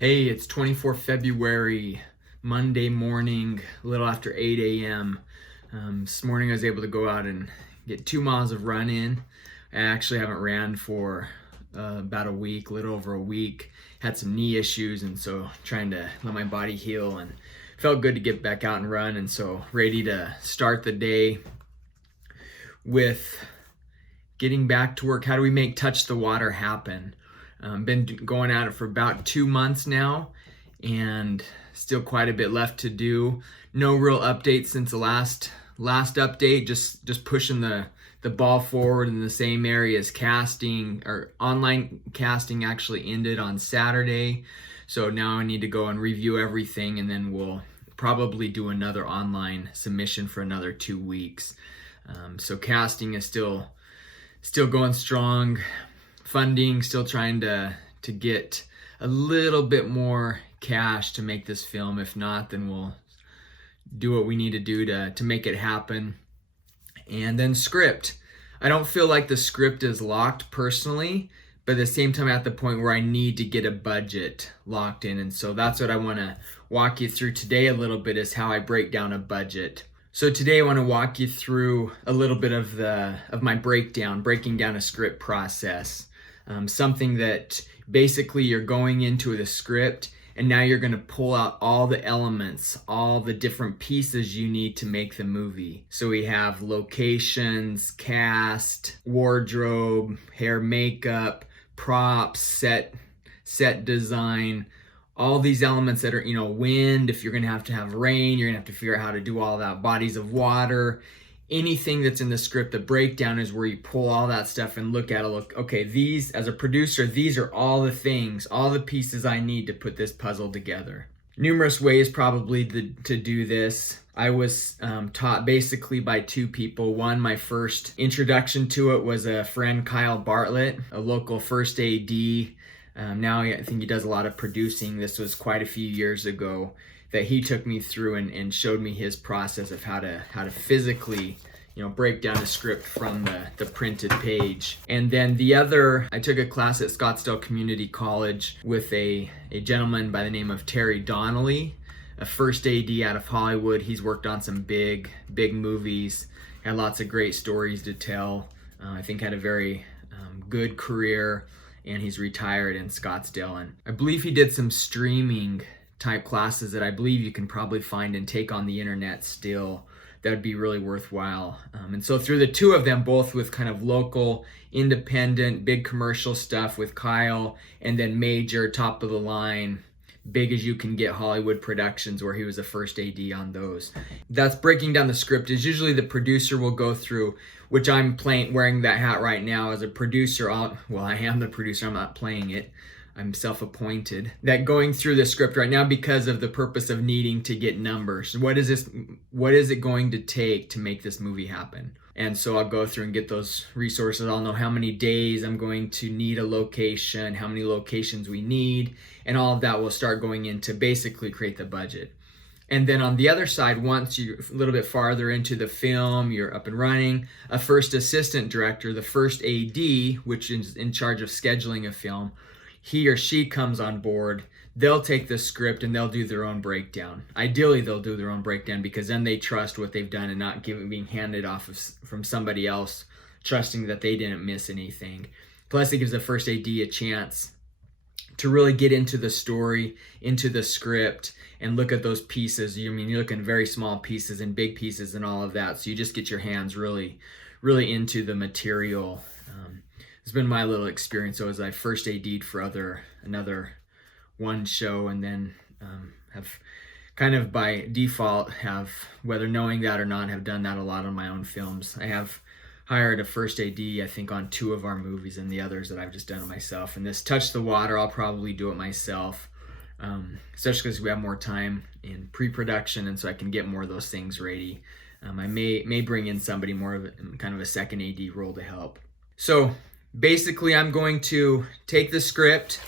Hey, it's 24th February, Monday morning, a little after 8 a.m. This morning I was able to go out and get 2 miles of run in. I actually haven't ran for about a week, a little over a week. Had some knee issues, and so trying to let my body heal, and felt good to get back out and run, and so ready to start the day with getting back to work. How do we make Touch the Water happen? Been going at it for about 2 months now, and still quite a bit left to do. No real updates since the last update. Just pushing the ball forward in the same area as casting, or online casting actually ended on Saturday. So now I need to go and review everything, and then we'll probably do another online submission for another 2 weeks. So casting is still going strong. Funding, still trying to get a little bit more cash to make this film. If not, then we'll do what we need to do to make it happen. And then script. I don't feel like the script is locked personally, but at the same time at the point where I need to get a budget locked in. And so that's what I want to walk you through today a little bit, is how I break down a budget. So today I want to walk you through a little bit of my breaking down a script process. Something that basically you're going into the script, and now you're going to pull out all the elements, all the different pieces you need to make the movie. So we have locations, cast, wardrobe, hair, makeup, props, set design, all these elements that are, wind. If you're going to have rain, you're going to have to figure out how to do all that, bodies of water. Anything that's in the script, the breakdown is where you pull all that stuff and look, okay, these, as a producer, these are all the things, all the pieces I need to put this puzzle together. Numerous ways probably to do this. I was taught basically by two people. One, my first introduction to it was a friend, Kyle Bartlett, a local first AD. Now I think he does a lot of producing. This was quite a few years ago that he took me through and showed me his process of how to physically, break down a script from the printed page. And then the other, I took a class at Scottsdale Community College with a gentleman by the name of Terry Donnelly, a first AD out of Hollywood. He's worked on some big movies, had lots of great stories to tell. I think had a very good career, and he's retired in Scottsdale. And I believe he did some streaming type classes that I believe you can probably find and take on the internet still. That would be really worthwhile. And so through the two of them, both with kind of local, independent, big commercial stuff with Kyle, and then major, top of the line, big as you can get Hollywood productions where he was the first AD on those. That's breaking down the script. Is usually the producer will go through, which I'm wearing that hat right now as a producer. I am the producer, I'm not playing it. I'm self-appointed. That going through the script right now because of the purpose of needing to get numbers. What is it going to take to make this movie happen? And so I'll go through and get those resources. I'll know how many days I'm going to need a location, how many locations we need, and all of that will start going into basically create the budget. And then on the other side, once you're a little bit farther into the film, you're up and running, a first assistant director, the first AD, which is in charge of scheduling a film, he or she comes on board. They'll take the script and they'll do their own breakdown. Ideally, they'll do their own breakdown because then they trust what they've done and not being handed off from somebody else, trusting that they didn't miss anything. Plus, it gives the first AD a chance to really get into the story, into the script, and look at those pieces. You're looking at very small pieces and big pieces and all of that. So you just get your hands really, really into the material. It's been my little experience. So as I first AD'd for another one show, and then have kind of by default have, whether knowing that or not, have done that a lot on my own films. I have hired a first AD, I think, on 2 of our movies, and the others that I've just done it myself. And this Touch the Water, I'll probably do it myself, especially because we have more time in pre-production, and so I can get more of those things ready. I may bring in somebody more of kind of a second AD role to help. So basically, I'm going to take the script,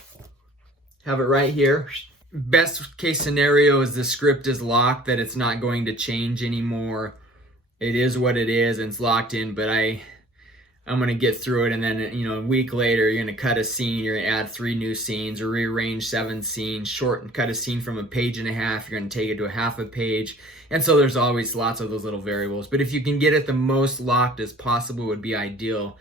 have it right here. Best case scenario is the script is locked, that it's not going to change anymore. It is what it is and it's locked in, but I'm going to get through it, and then, a week later, you're going to cut a scene, you're going to add 3 new scenes, or rearrange 7 scenes, cut a scene from a page and a half, you're going to take it to a half a page. And so there's always lots of those little variables. But if you can get it the most locked as possible, would be ideal,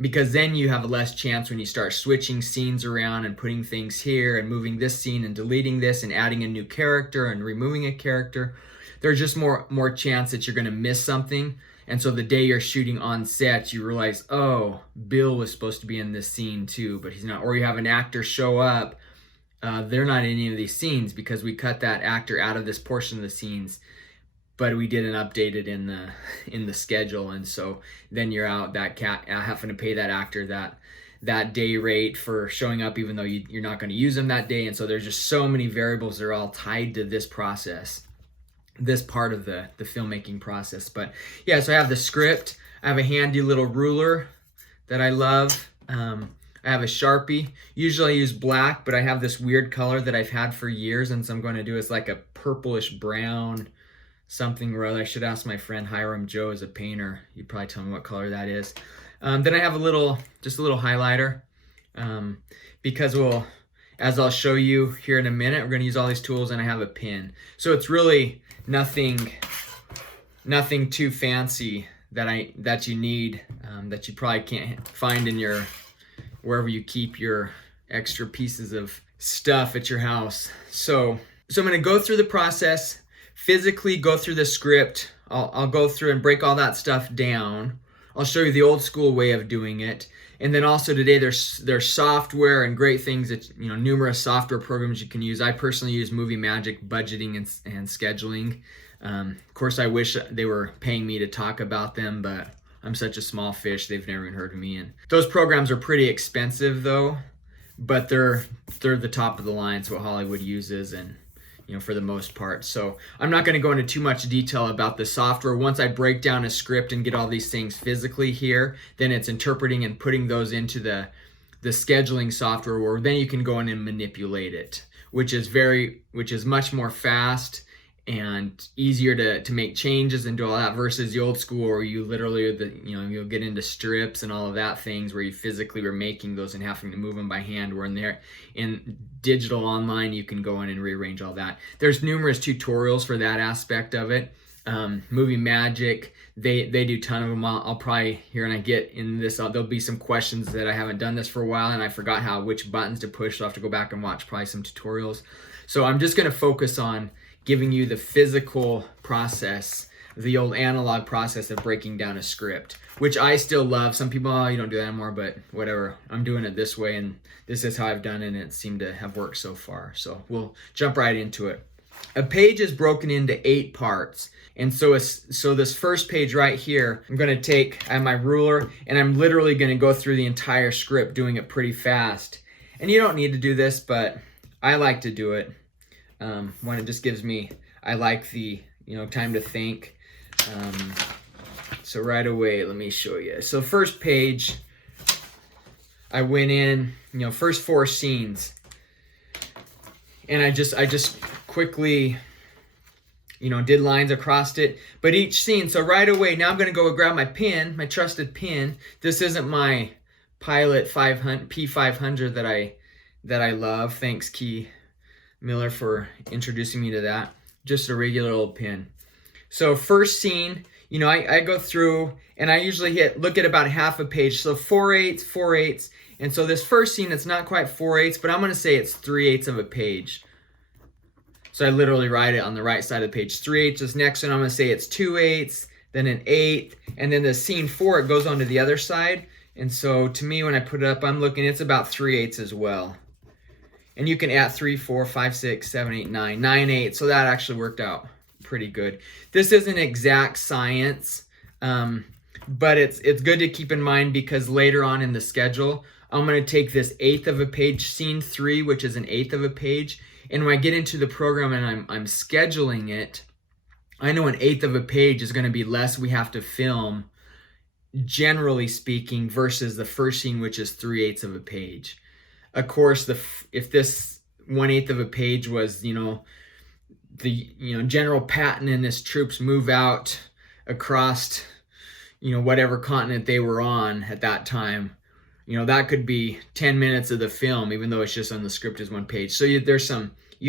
because then you have less chance when you start switching scenes around and putting things here and moving this scene and deleting this and adding a new character and removing a character. There's just more chance that you're going to miss something. And so the day you're shooting on set, you realize, oh, Bill was supposed to be in this scene too, but he's not. Or you have an actor show up, they're not in any of these scenes because we cut that actor out of this portion of the scenes, but we didn't update it in the schedule. And so then you're out having to pay that actor that day rate for showing up, even though you're not going to use them that day. And so there's just so many variables that are all tied to this process, this part of the filmmaking process. But yeah, so I have the script. I have a handy little ruler that I love. I have a Sharpie. Usually I use black, but I have this weird color that I've had for years, and so I'm going to do is like a purplish brown something or other. I should ask my friend Hiram Joe, is a painter. You'd probably tell me what color that is. Then I have just a little highlighter, because as I'll show you here in a minute, we're going to use all these tools, and I have a pen. So it's really nothing too fancy that you need, that you probably can't find in wherever you keep your extra pieces of stuff at your house. So I'm going to go through the process, physically go through the script. I'll go through and break all that stuff down. I'll show you the old school way of doing it. And then also today there's software and great things that, numerous software programs you can use. I personally use Movie Magic budgeting and scheduling. Of course, I wish they were paying me to talk about them, but I'm such a small fish, they've never even heard of me. And those programs are pretty expensive though, but they're the top of the line. It's what Hollywood uses, and for the most part. So I'm not going to go into too much detail about the software. Once I break down a script and get all these things physically here, then it's interpreting and putting those into the scheduling software, where then you can go in and manipulate it, which is much more fast and easier to make changes and do all that, versus the old school where you literally, you'll get into strips and all of that things where you physically were making those and having to move them by hand, where in digital online, you can go in and rearrange all that. There's numerous tutorials for that aspect of it. Movie Magic, they do a ton of them. I'll probably, here when I get in this, there'll be some questions that I haven't done this for a while and I forgot which buttons to push, so I'll have to go back and watch probably some tutorials. So I'm just going to focus on giving you the physical process, the old analog process of breaking down a script, which I still love. Some people, you don't do that anymore, but whatever. I'm doing it this way, and this is how I've done it, and it seemed to have worked so far. So we'll jump right into it. A page is broken into 8 parts. And so this first page right here, I have my ruler, and I'm literally going to go through the entire script, doing it pretty fast. And you don't need to do this, but I like to do it. When it just gives me, I like the, time to think. So right away, let me show you. So first page, I went in, first 4 scenes, and I just quickly, did lines across it. But each scene, so right away, now I'm going to go grab my pen, my trusted pen. This isn't my Pilot P500 that I love. Thanks, Key Miller, for introducing me to that. Just a regular old pen. So first scene, I go through and I usually look at about half a page. So 4/8. And so this first scene, it's not quite 4/8, but I'm going to say it's 3/8 of a page. So I literally write it on the right side of the page. 3/8. This next one, I'm going to say it's 2/8, then an 1/8, and then the scene 4, it goes on to the other side. And so to me, when I put it up, I'm looking, it's about 3/8 as well. And you can add 3, 4, 5, 6, 7, 8, 9, 9/8. So that actually worked out pretty good. This isn't exact science, but it's good to keep in mind, because later on in the schedule, I'm going to take this 1/8 of a page, scene 3, which is an 1/8 of a page. And when I get into the program and I'm scheduling it, I know an 1/8 of a page is going to be less we have to film, generally speaking, versus the first scene, which is 3/8 of a page. Of course, if this 1/8 of a page was, General Patton and his troops move out across, whatever continent they were on at that time. That could be 10 minutes of the film, even though it's just on the script as one page. So you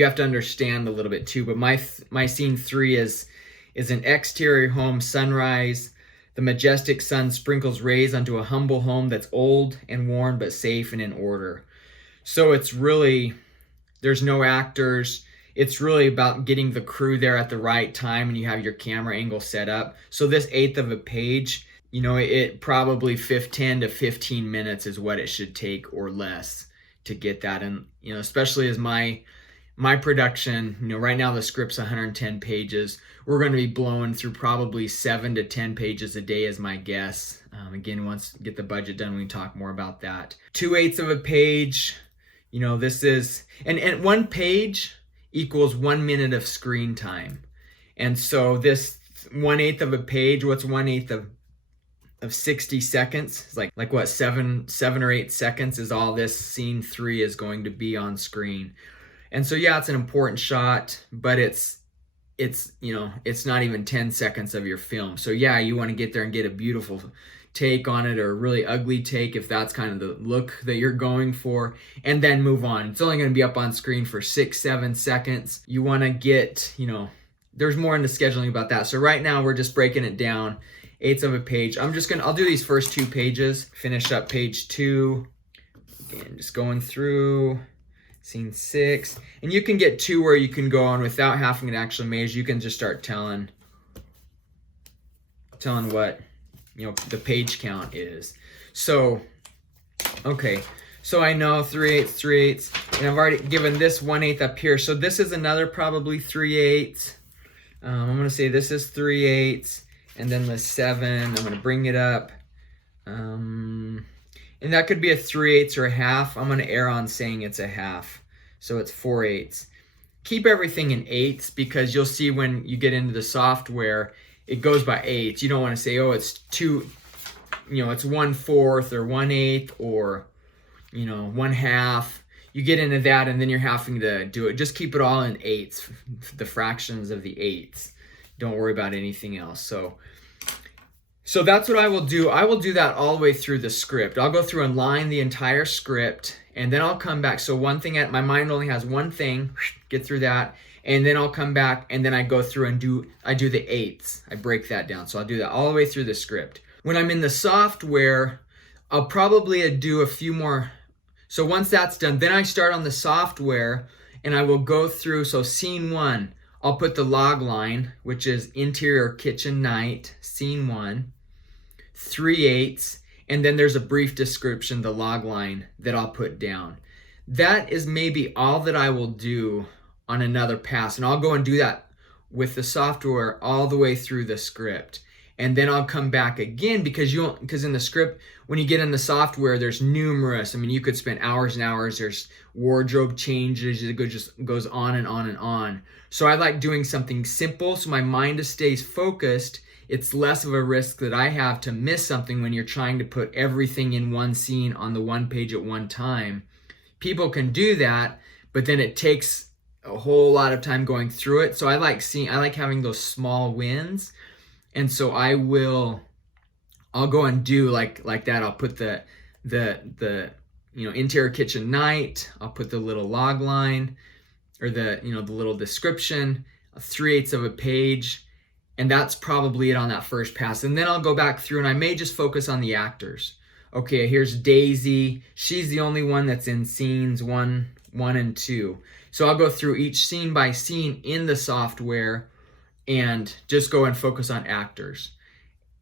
have to understand a little bit too. But my scene 3 is an exterior home sunrise. The majestic sun sprinkles rays onto a humble home that's old and worn, but safe and in order. So it's really, there's no actors. It's really about getting the crew there at the right time, and you have your camera angle set up. So this 1/8 of a page, it probably 10 to 15 minutes is what it should take or less to get that. And, especially as my production, right now the script's 110 pages. We're going to be blowing through probably 7 to 10 pages a day as my guess. Again, once we get the budget done, we can talk more about that. 2/8 of a page, this is, and 1 page equals 1 minute of screen time. And so this 1/8 of a page, what's 1/8 of 60 seconds? It's like what, 7 or 8 seconds is all this scene 3 is going to be on screen. And so, yeah, it's an important shot, but it's not even 10 seconds of your film. So yeah, you want to get there and get a beautiful take on it, or a really ugly take if that's kind of the look that you're going for, and then move on. It's only going to be up on screen for 6-7 seconds. You want to get, there's more into scheduling about that. So right now we're just breaking it down, 1/8 of a page. I'll do these first 2 pages, finish up page 2. Again, just going through scene 6, and you can get 2 where you can go on without having to actually measure. You can just start telling what the page count is. So okay, so I know 3/8, and I've already given this 1/8 up here. So this is another probably 3/8. I'm gonna say this is 3/8, and then the 7, I'm gonna bring it up, and that could be a 3/8 or a half. I'm gonna err on saying it's a half, so it's 4/8. Keep everything in 8ths, because you'll see when you get into the software, it goes by 8ths. You don't want to say, oh, it's 2, it's 1/4 or 1/8 or 1/2. You get into that, and then you're having to do it. Just keep it all in 8ths, the fractions of the 8ths. Don't worry about anything else. So that's what I will do. I will do that all the way through the script. I'll go through and line the entire script, and then I'll come back. So one thing, my mind only has one thing, get through that, and then I'll come back, and then I go through and do the 8ths. I break that down. So I'll do that all the way through the script. When I'm in the software, I'll probably do a few more. So once that's done, then I start on the software, and I will go through. So scene 1, I'll put the log line, which is interior kitchen night, scene 1, 3/8, and then there's a brief description, the log line, that I'll put down. That is maybe all that I will do on another pass, and I'll go and do that with the software all the way through the script. And then I'll come back again, because in the script, when you get in the software, there's numerous, you could spend hours and hours. There's wardrobe changes. It just goes on and on and on. So I like doing something simple, so my mind stays focused. It's less of a risk that I have to miss something when you're trying to put everything in one scene on the one page at one time. People can do that, but then it takes a whole lot of time going through it. So I like having those small wins. And so I'll go and do like that. I'll put the interior kitchen night. I'll put the little log line, or the little description, 3/8 of a page, and that's probably it on that first pass. And then I'll go back through, and I may just focus on the actors. Okay, here's Daisy. She's the only one that's in scenes 1 and 2. So I'll go through each scene by scene in the software and just go and focus on actors.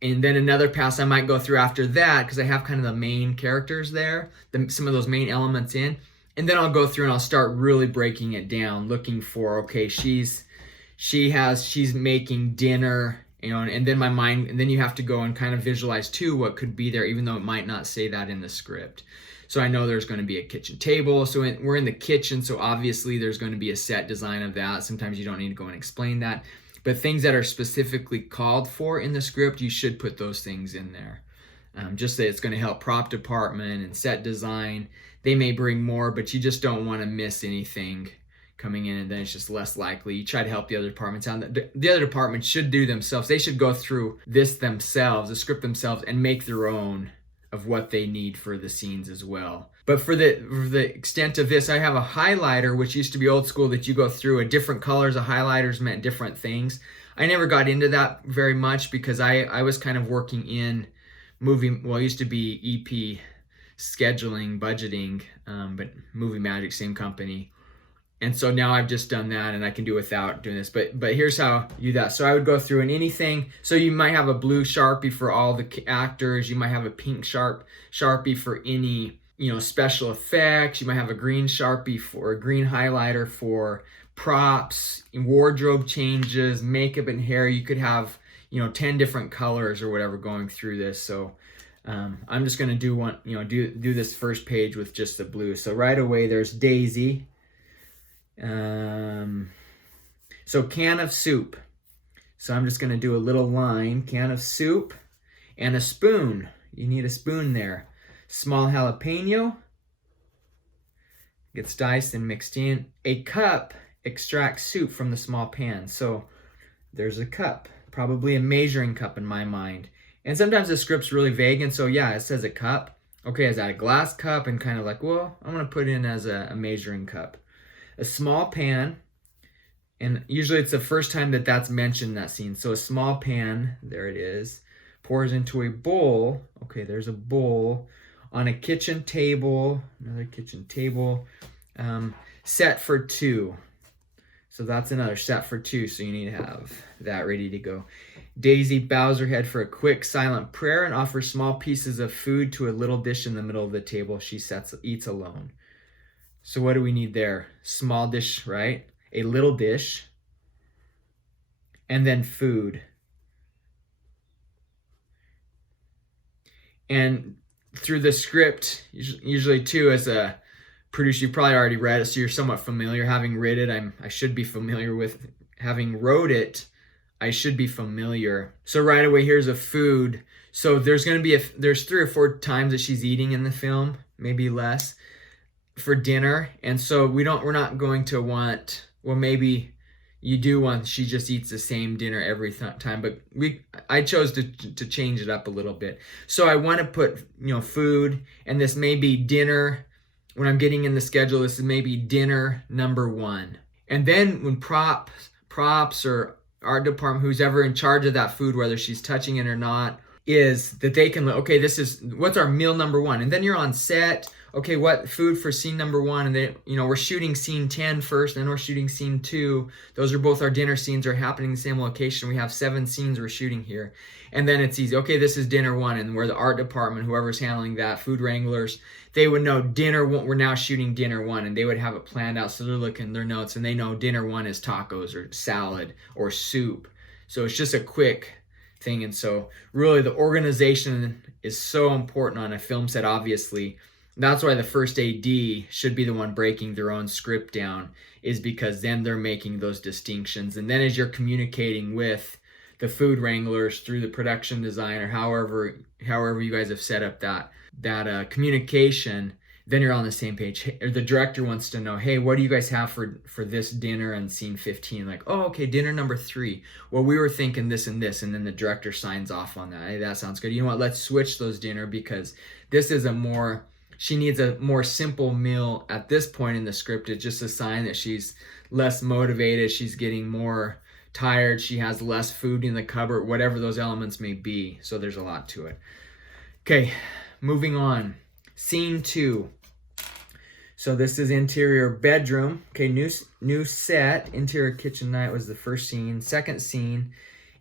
And then another pass I might go through after that, because I have kind of the main characters there, some of those main elements in. And then I'll go through and I'll start really breaking it down, looking for, okay, she's making dinner, and then and then you have to go and kind of visualize too what could be there, even though it might not say that in the script. So I know there's going to be a kitchen table. So we're in the kitchen, so obviously there's going to be a set design of that. Sometimes you don't need to go and explain that. But things that are specifically called for in the script, you should put those things in there. Just that it's going to help prop department and set design. They may bring more, but you just don't want to miss anything, coming in, and then it's just less likely. You try to help the other departments out. The other departments should do themselves. They should go through this themselves, the script themselves, and make their own of what they need for the scenes as well. But for the extent of this, I have a highlighter, which used to be old school, that you go through a different colors of highlighters meant different things. I never got into that very much because I was kind of working in it used to be EP scheduling, budgeting, but Movie Magic, same company. And so now I've just done that, and I can do without doing this. But here's how you do that. So I would go through and anything. So you might have a blue Sharpie for all the actors. You might have a pink Sharpie for any, special effects. You might have a green Sharpie for a green highlighter for props, wardrobe changes, makeup and hair. You could have, 10 different colors or whatever going through this. So I'm just going to do one, do this first page with just the blue. So right away there's Daisy. So can of soup. So I'm just going to do a little line, can of soup, and a spoon. You need a spoon there. Small jalapeno gets diced and mixed in. A cup extracts soup from the small pan. So there's a cup, probably a measuring cup in my mind. And sometimes the script's really vague, and so yeah, it says a cup. Okay, is that a glass cup? And kind of like, well, I'm going to put in as a measuring cup. A small pan, and usually it's the first time that that's mentioned in that scene. So a small pan, there it is, pours into a bowl. Okay, there's a bowl on a kitchen table, another kitchen table, set for two. So that's another set for two, so you need to have that ready to go. Daisy bows her head for a quick silent prayer and offers small pieces of food to a little dish in the middle of the table she eats alone. So what do we need there? Small dish, right? A little dish. And then food. And through the script, usually too, as a producer, you probably already read it, so you're somewhat familiar. Having read it, I should be familiar with. Having wrote it, I should be familiar. So right away, here's a food. So there's going to be there's 3 or 4 times that she's eating in the film, maybe less, for dinner. And so we're not going to want, well, maybe you do want, she just eats the same dinner every time, but I chose to change it up a little bit. So I want to put, food, and this may be dinner. When I'm getting in the schedule, this is maybe dinner number 1. And then when props or art department, who's ever in charge of that food, whether she's touching it or not, is that they can, okay, what's our meal number 1? And then you're on set, okay, what food for scene number 1? And then, we're shooting scene 10 first, and then we're shooting scene 2. Those are both our dinner scenes, are happening in the same location. We have 7 scenes we're shooting here. And then it's easy. Okay, this is dinner 1, and we're the art department, whoever's handling that, food wranglers, they would know dinner 1, we're now shooting dinner 1, and they would have it planned out. So they're looking at their notes, and they know dinner 1 is tacos or salad or soup. So it's just a quick thing. And so really the organization is so important on a film set, obviously. That's why the first AD should be the one breaking their own script down, is because then they're making those distinctions. And then as you're communicating with the food wranglers through the production designer, however you guys have set up that communication, then you're on the same page. Or the director wants to know, hey, what do you guys have for this dinner and scene 15? Like, oh, okay, dinner number 3. Well, we were thinking this and this, and then the director signs off on that. Hey, that sounds good. You know what? Let's switch those dinner, because this is she needs a more simple meal at this point in the script. It's just a sign that she's less motivated, she's getting more tired, she has less food in the cupboard, whatever those elements may be. So there's a lot to it. Okay, moving on. Scene 2. So this is interior bedroom. Okay, new set. Interior kitchen night was the first scene. Second scene,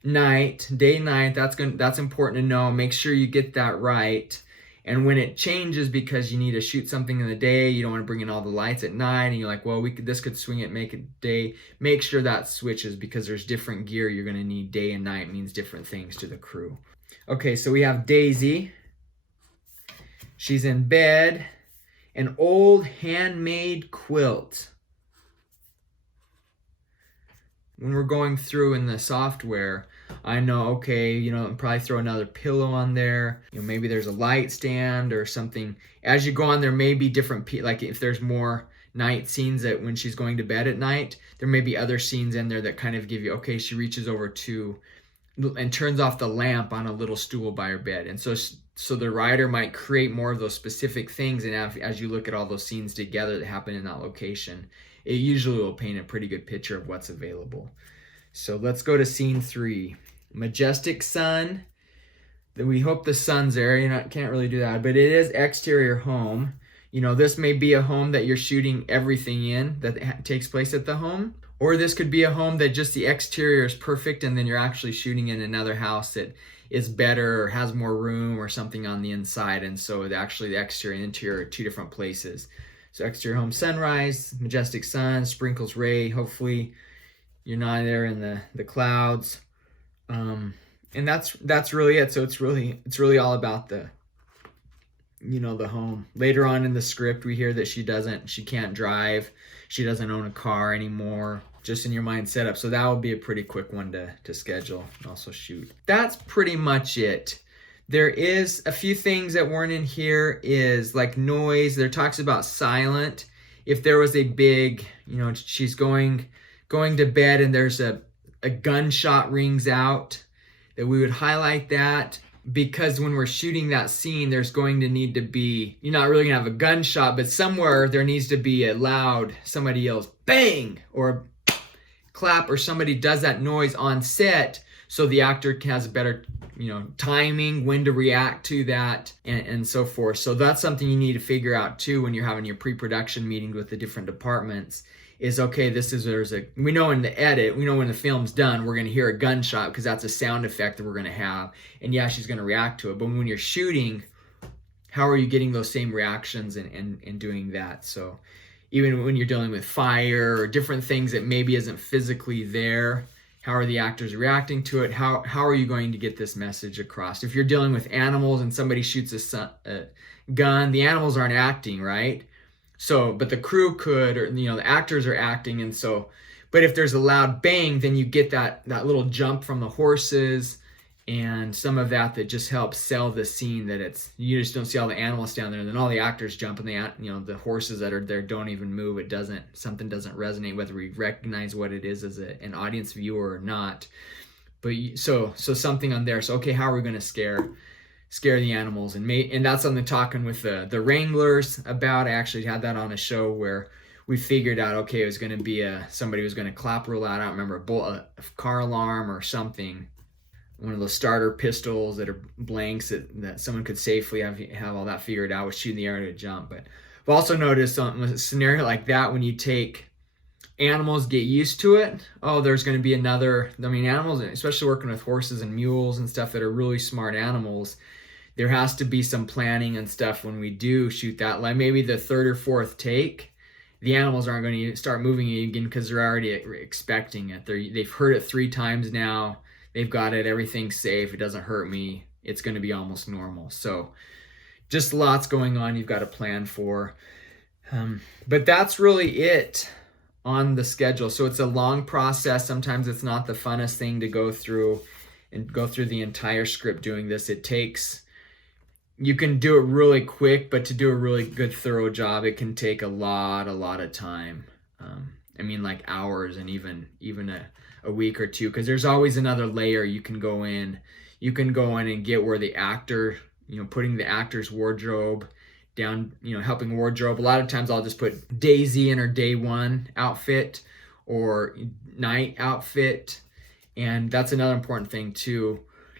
night, day night. That's important to know. Make sure you get that right. And when it changes, because you need to shoot something in the day, you don't want to bring in all the lights at night, and you're like, well, this could swing it, make it day. Make sure that switches, because there's different gear you're going to need. Day and night means different things to the crew. Okay, so we have Daisy. She's in bed. An old handmade quilt. When we're going through in the software, I know, okay, probably throw another pillow on there. Maybe there's a light stand or something. As you go on, there may be different, like if there's more night scenes that when she's going to bed at night, there may be other scenes in there that kind of give you, okay, she reaches over to and turns off the lamp on a little stool by her bed. And so the writer might create more of those specific things, and as you look at all those scenes together that happen in that location, it usually will paint a pretty good picture of what's available. So let's go to scene 3. Majestic sun. We hope the sun's there. Can't really do that, but it is exterior home. This may be a home that you're shooting everything in that takes place at the home, or this could be a home that just the exterior is perfect and then you're actually shooting in another house that is better or has more room or something on the inside, and so actually the exterior and interior are 2 different places. So exterior home, sunrise, majestic sun, sprinkles ray. Hopefully you're not there in the clouds. And that's really it. So it's really all about the home. Later on in the script, we hear that she can't drive. She doesn't own a car anymore. Just in your mind setup. So that would be a pretty quick one to schedule and also shoot. That's pretty much it. There is a few things that weren't in here, is like noise. There talks about silent. If there was a big, she's going to bed and there's a gunshot rings out, that we would highlight that, because when we're shooting that scene, there's going to need to be, you're not really gonna have a gunshot, but somewhere there needs to be a loud, somebody yells bang or clap, or somebody does that noise on set, so the actor has better timing, when to react to that, and so forth. So that's something you need to figure out too when you're having your pre-production meetings with the different departments. Is okay, we know in the edit, we know when the film's done, we're going to hear a gunshot because that's a sound effect that we're going to have. And yeah, she's going to react to it. But when you're shooting, how are you getting those same reactions and doing that? So even when you're dealing with fire or different things that maybe isn't physically there, how are the actors reacting to it? How are you going to get this message across? If you're dealing with animals and somebody shoots a gun, the animals aren't acting, right? So, but the crew could, or the actors are acting, and so, but if there's a loud bang, then you get that little jump from the horses and some of that just helps sell the scene, that you just don't see all the animals down there, and then all the actors jump, and the horses that are there don't even move. Something doesn't resonate, whether we recognize what it is as an audience viewer or not. But so something on there. So okay, how are we going to scare the animals? And that's something talking with the wranglers about. I actually had that on a show where we figured out, okay, it was going to be somebody was going to clap real loud. I don't remember, a car alarm or something, one of those starter pistols that are blanks that someone could safely have all that figured out, was shooting the air to jump. But I've also noticed a scenario like that, when you take animals, get used to it, there's going to be animals, especially working with horses and mules and stuff that are really smart animals, there has to be some planning and stuff when we do shoot that. Like maybe the 3rd or 4th take, the animals aren't going to start moving again because they're already expecting it. They've heard it 3 times now. They've got it. Everything's safe. It doesn't hurt me. It's going to be almost normal. So just lots going on you've got to plan for. But that's really it on the schedule. So it's a long process. Sometimes it's not the funnest thing to go through the entire script doing this. You can do it really quick, but to do a really good, thorough job, it can take a lot of time. Like hours, and even a week or 2, because there's always another layer you can go in. You can go in and get where the actor, putting the actor's wardrobe down, helping wardrobe. A lot of times I'll just put Daisy in her day 1 outfit or night outfit. And that's another important thing too,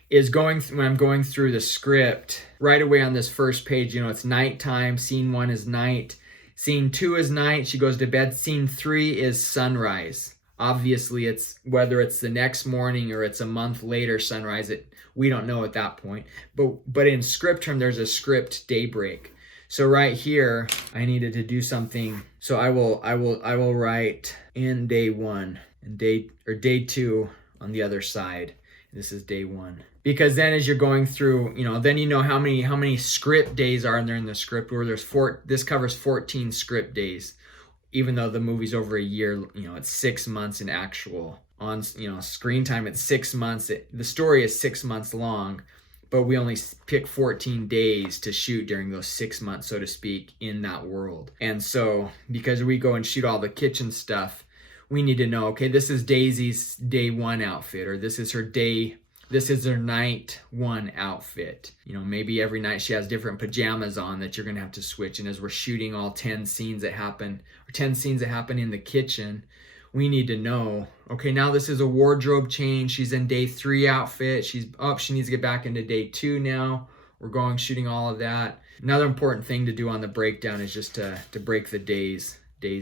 is when I'm going through the script, right away on this first page, it's nighttime. Scene 1 is night. Scene 2 is night. She goes to bed. Scene 3 is sunrise. Obviously, whether it's the next morning or it's a month later sunrise, we don't know at that point. But in script term, there's a script daybreak. So right here, I needed to do something. So I will write in day 1 and day 2 on the other side. This is day 1. Because then as you're going through, then how many script days are there in the script, where this covers 14 script days. Even though the movie's over a year, it's 6 months in actual on, screen time. It's 6 months. The story is 6 months long, but we only pick 14 days to shoot during those 6 months, so to speak, in that world. And so because we go and shoot all the kitchen stuff, we need to know, okay, this is Daisy's day 1 outfit, or this is her night 1 outfit. You know, maybe every night she has different pajamas on that you're gonna have to switch. And as we're shooting all 10 scenes that happen in the kitchen, we need to know, okay, now this is a wardrobe change. She's in day 3 outfit. She needs to get back into day 2 now. We're shooting all of that. Another important thing to do on the breakdown is just to break the days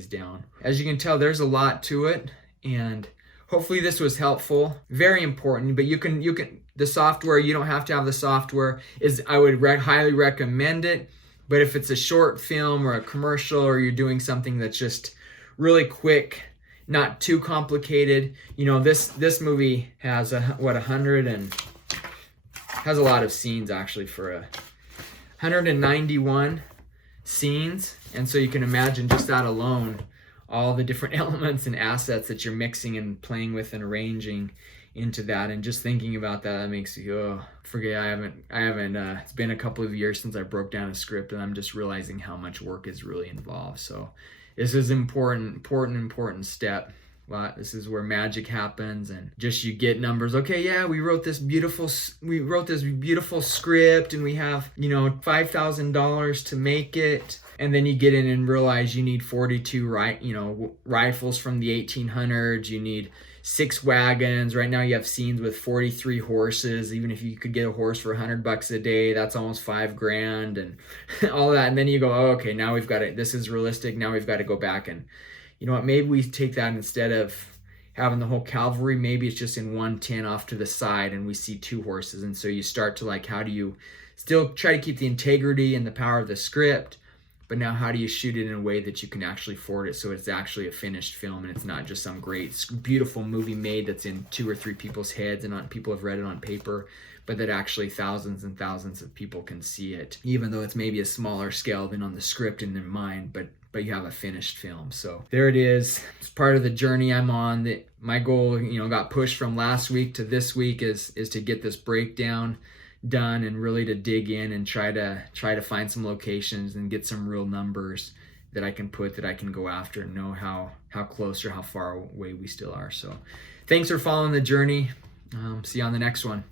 down. As you can tell, there's a lot to it, and hopefully this was helpful. Very important, but you can the software, you don't have to have the software. I would highly recommend it, but if it's a short film or a commercial, or you're doing something that's just really quick, not too complicated, you know, this movie has has a lot of scenes, actually, for 191 scenes. And so you can imagine just that alone, all the different elements and assets that you're mixing and playing with and arranging into that. And just thinking about that makes you forget. I haven't it's been a couple of years since I broke down a script, and I'm just realizing how much work is really involved. So this is important step. Well, this is where magic happens, and just you get numbers. Okay, yeah, we wrote this beautiful script, and we have, you know, $5,000 to make it, and then you get in and realize you need 42 rifles from the 1800s. You need 6 wagons. Right now you have scenes with 43 horses. Even if you could get a horse for $100 a day, that's almost $5,000, and all that. And then you go, oh, okay, now we've got it. This is realistic. Now we've got to go back and, you know what, maybe we take that, instead of having the whole cavalry, maybe it's just in one tent off to the side and we see 2 horses. And so you start to, like, how do you still try to keep the integrity and the power of the script, but now how do you shoot it in a way that you can actually afford it, so it's actually a finished film and it's not just some great, beautiful movie made that's in 2 or 3 people's heads and people have read it on paper, but that actually thousands and thousands of people can see it, even though it's maybe a smaller scale than on the script in their mind, but you have a finished film. So there it is. It's part of the journey I'm on. That my goal, you know, got pushed from last week to this week is to get this breakdown done, and really to dig in and try to find some locations and get some real numbers that I can go after, and know how close or how far away we still are. So thanks for following the journey. See you on the next one.